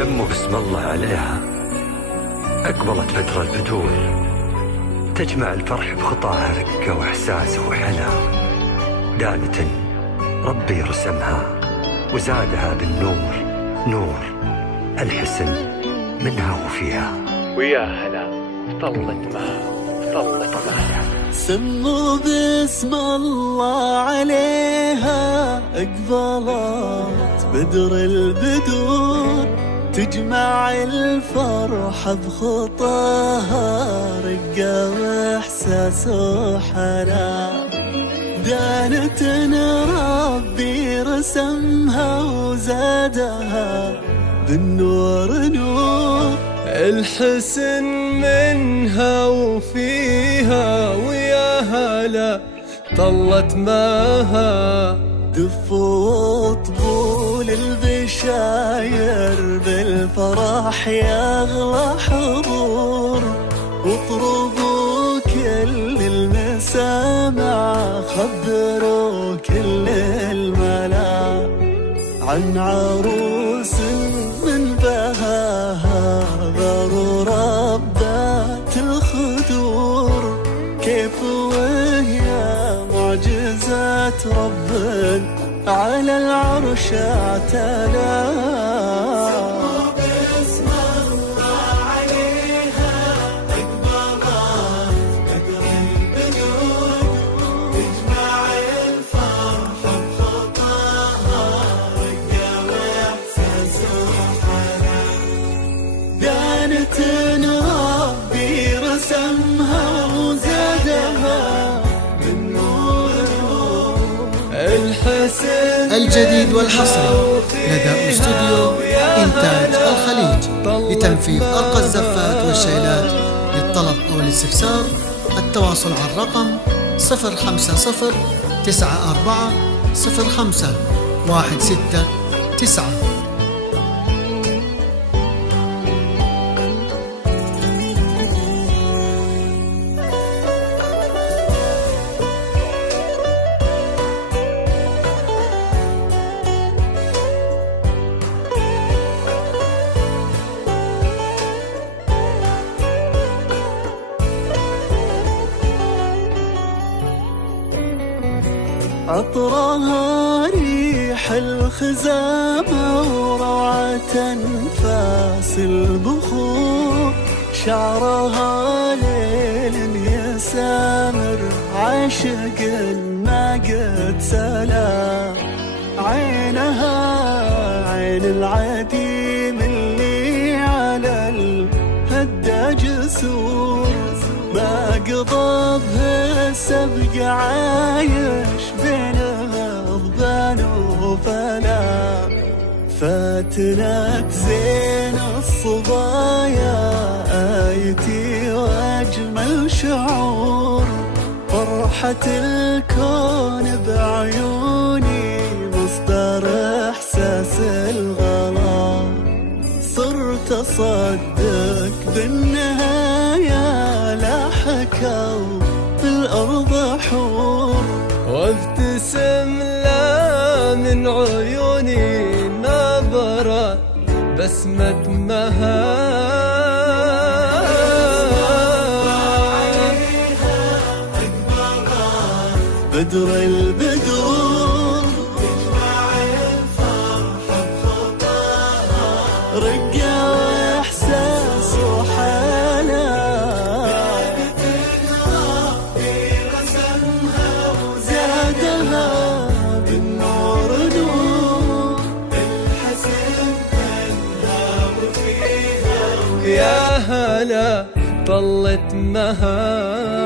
سموا باسم الله عليها، أقبلت بدر البدور، تجمع الفرح بخطاها رقة وإحساس وحلا. دانة ربي رسمها وزادها بالنور، نور الحسن منها وفيها. ويا هلا طلت ما سموا باسم الله عليها، اقبلت بدر البدور، تجمع الفرحة بخطاها رقة وإحساس وحلا. دانة ربي رسمها وزادها بالنور، نور الحسن منها وفيها. ويا هلا طلت ماها، دف وطبول البشاير بالفرح يغلى حضور. واطربوا كل المسامع، خبروا كل الملا عن عروس من بهاها، غروا ربات الخدور. كيف وهي معجزات رب على العرش اعتلى. ربي رسمها وزادها من نور، الحسن الجديد والحصري لدى استوديو إنتاج الخليج لتنفيذ أرقى الزفات والشيلات. للطلب أو الاستفسار التواصل على الرقم 050 94 05 169. عطرها ريح الخزامة وروعة أنفاس البخور. شعرها ليل يسامر عاشق ما قد سلا. عينها عين العديم اللي على الهدى جسور. ما قضى بها سبق عايش بين أضبان وفلا. فاتنة زين الصبايا آيتي وأجمل شعور. فرحة الكون بعيوني مصدر إحساس الغلا. صرت أصدق بالنهاية لا حكوا في الأرض حور. وابتسم لا من عيوني نظرة بسمة مها. بدر البدور تجمع الفرحة بخطاها رقة وإحساس وحلا. ربي رسمها وزادها بالنور، نور الحسن منها وفيها. يا هلا طلت مها.